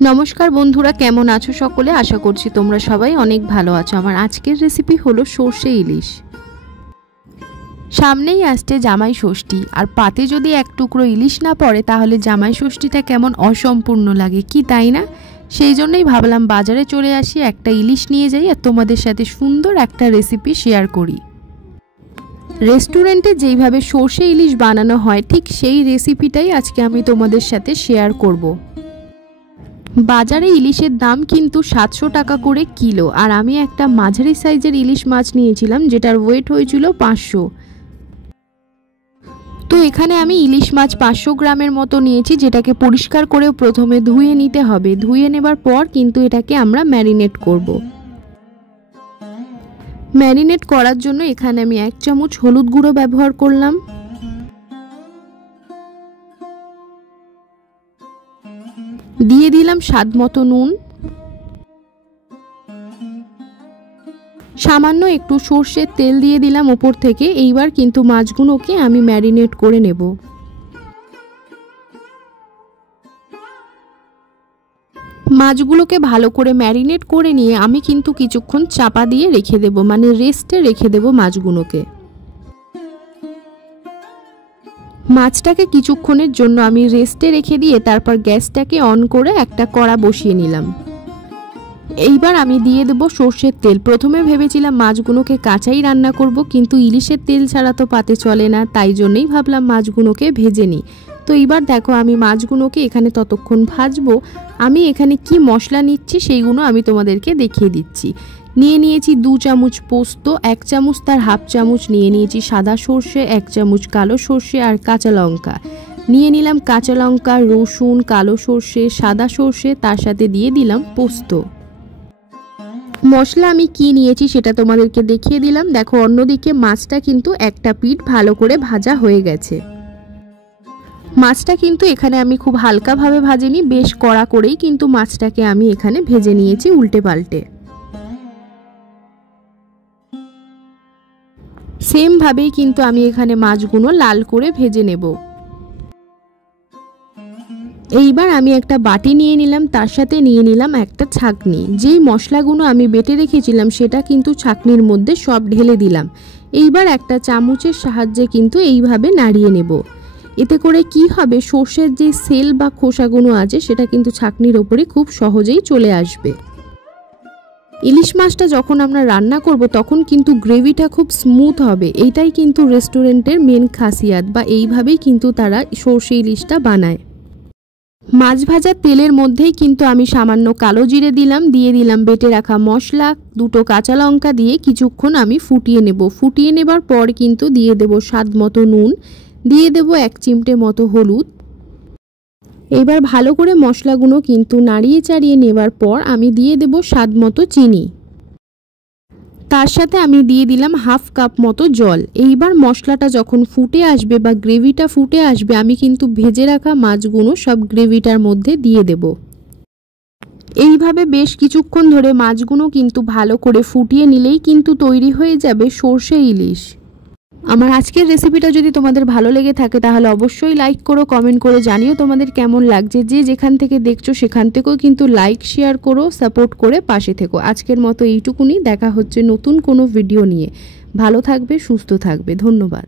নমস্কার বন্ধুরা, কেমন আছো সকলে? আশা করছি তোমরা সবাই অনেক ভালো আছো। আমার আজকের রেসিপি হলো সর্ষে ইলিশ। সামনেই আসছে জামাই ষষ্ঠী, আর পাতে যদি এক টুকরো ইলিশ না পড়ে তাহলে জামাই ষষ্ঠীটা কেমন অসম্পূর্ণ লাগে, কি তাই না? সেই জন্যই ভাবলাম বাজারে চলে আসি, একটা ইলিশ নিয়ে যাই আর তোমাদের সাথে সুন্দর একটা রেসিপি শেয়ার করি। রেস্টুরেন্টে যেইভাবে সর্ষে ইলিশ বানানো হয় ঠিক সেই রেসিপিটাই আজকে আমি তোমাদের সাথে শেয়ার করব। বাজারে ইলিশের দাম কিন্তু 700 টাকা করে কিলো, আর আমি একটা মাঝারি সাইজের ইলিশ মাছ নিয়েছিলাম যেটার ওয়েট হয়েছিল 500। তো এখানে আমি ইলিশ মাছ 500 গ্রামের মতো নিয়েছি, যেটাকে পরিষ্কার করে প্রথমে ধুয়ে নিতে হবে। ধুয়ে নেবার পর কিন্তু এটাকে আমরা ম্যারিনেট করব। ম্যারিনেট করার জন্য এখানে আমি 1 চামচ হলুদ গুঁড়ো ব্যবহার করলাম, দিয়ে দিলাম স্বাদ মতো নুন, সামান্য একটু সর্ষের তেল দিয়ে দিলাম ওপর থেকে। এইবার কিন্তু মাছগুলোকে আমি ম্যারিনেট করে নেব। মাছগুলোকে ভালো করে ম্যারিনেট করে নিয়ে আমি কিন্তু কিছুক্ষণ চাপা দিয়ে রেখে দেব, মানে রেস্টে রেখে দেব মাছগুলোকে। মাছটাকে কিছুক্ষণের জন্য আমি রেস্টে রেখে দিয়ে তারপর গ্যাসটাকে অন করে একটা কড়া বসিয়ে নিলাম। এইবার আমি দিয়ে দেব সর্ষের তেল। প্রথমে ভেবেছিলাম মাছগুলোকে কাঁচাই রান্না করব, কিন্তু ইলিশের তেল ছাড়া তো পাতে চলে না, তাই জন্যই ভাবলাম মাছগুলোকে ভেজে নিই। তো এইবার দেখো আমি মাছগুলোকে এখানে ততক্ষণ ভাজবো। আমি এখানে কি মশলা নিচ্ছি সেইগুলো আমি তোমাদেরকে দেখিয়ে দিচ্ছি। নিয়ে নিয়েছি 2 চামচ পোস্ত, 1 চামচ তার হাফ চামচ নিয়ে নিয়েছি সাদা সর্ষে, 1 চামচ কালো সর্ষে আর কাঁচা লঙ্কা নিয়ে নিলাম। কাঁচা লঙ্কা, রসুন, কালো সর্ষে, সাদা সর্ষে, তার সাথে দিয়ে দিলাম পোস্ত। মশলা আমি কি নিয়েছি সেটা তোমাদেরকে দেখিয়ে দিলাম। দেখো অন্যদিকে মাছটা কিন্তু একটা পিঠ ভালো করে ভাজা হয়ে গেছে। মাছটা কিন্তু এখানে আমি খুব হালকাভাবে ভাজিনি, বেশ কড়া করেই কিন্তু মাছটাকে আমি এখানে ভেজে নিয়েছি উল্টে পাল্টে। সেম ভাবেই কিন্তু আমি এখানে মাছগুলো লাল করে ভেজে নেব। এইবার আমি একটা বাটি নিয়ে নিলাম, তার সাথে নিয়ে নিলাম একটা ছাঁকনি। যেই মশলাগুলো আমি বেটে রেখেছিলাম সেটা কিন্তু ছাঁকনির মধ্যে সব ঢেলে দিলাম। এইবার একটা চামচের সাহায্যে কিন্তু এইভাবে নাড়িয়ে নেব। এতে করে কি হবে, সর্ষের যে সেল বা খোসাগুলো আছে সেটা কিন্তু ছাঁকনির ওপরে খুব সহজেই চলে আসবে। ইলিশ মাছটা যখন আমরা রান্না করব তখন কিন্তু গ্রেভিটা খুব স্মুথ হবে। এইটাই কিন্তু রেস্টুরেন্টের মেন খাসিয়াত, বা এইভাবেই কিন্তু তারা সর্ষে ইলিশটা বানায়। মাছ ভাজার তেলের মধ্যেই কিন্তু আমি সামান্য কালো জিরে দিলাম, দিয়ে দিলাম বেটে রাখা মশলা, 2টো কাঁচা লঙ্কা দিয়ে কিছুক্ষণ আমি ফুটিয়ে নেব। ফুটিয়ে নেবার পর কিন্তু দিয়ে দেব স্বাদ মতো নুন, দিয়ে দেব 1 চিমটে মতো হলুদ। এবার ভালো করে মশলাগুলো কিন্তু নাড়িয়ে চাড়িয়ে নেবার পর আমি দিয়ে দেব স্বাদ মতো চিনি, তার সাথে আমি দিয়ে দিলাম হাফ কাপ মতো জল। এইবার মশলাটা যখন ফুটে আসবে বা গ্রেভিটা ফুটে আসবে, আমি কিন্তু ভেজে রাখা মাছগুলো সব গ্রেভিটার মধ্যে দিয়ে দেব। এইভাবে বেশ কিছুক্ষণ ধরে মাছগুলো কিন্তু ভালো করে ফুটিয়ে নিলেই কিন্তু তৈরি হয়ে যাবে সর্ষে ইলিশ। আমার আজকের রেসিপিটা যদি তোমাদের ভালো লেগে থাকে তাহলে অবশ্যই লাইক করো, কমেন্ট করে জানিও তোমাদের কেমন লাগছে। যে যেখান থেকে দেখছো সেখান থেকেও কিন্তু লাইক শেয়ার করো, সাপোর্ট করে পাশে থেকো। আজকের মতো এইটুকুনি, দেখা হচ্ছে নতুন কোনো ভিডিও নিয়ে। ভালো থাকবে, সুস্থ থাকবে, ধন্যবাদ।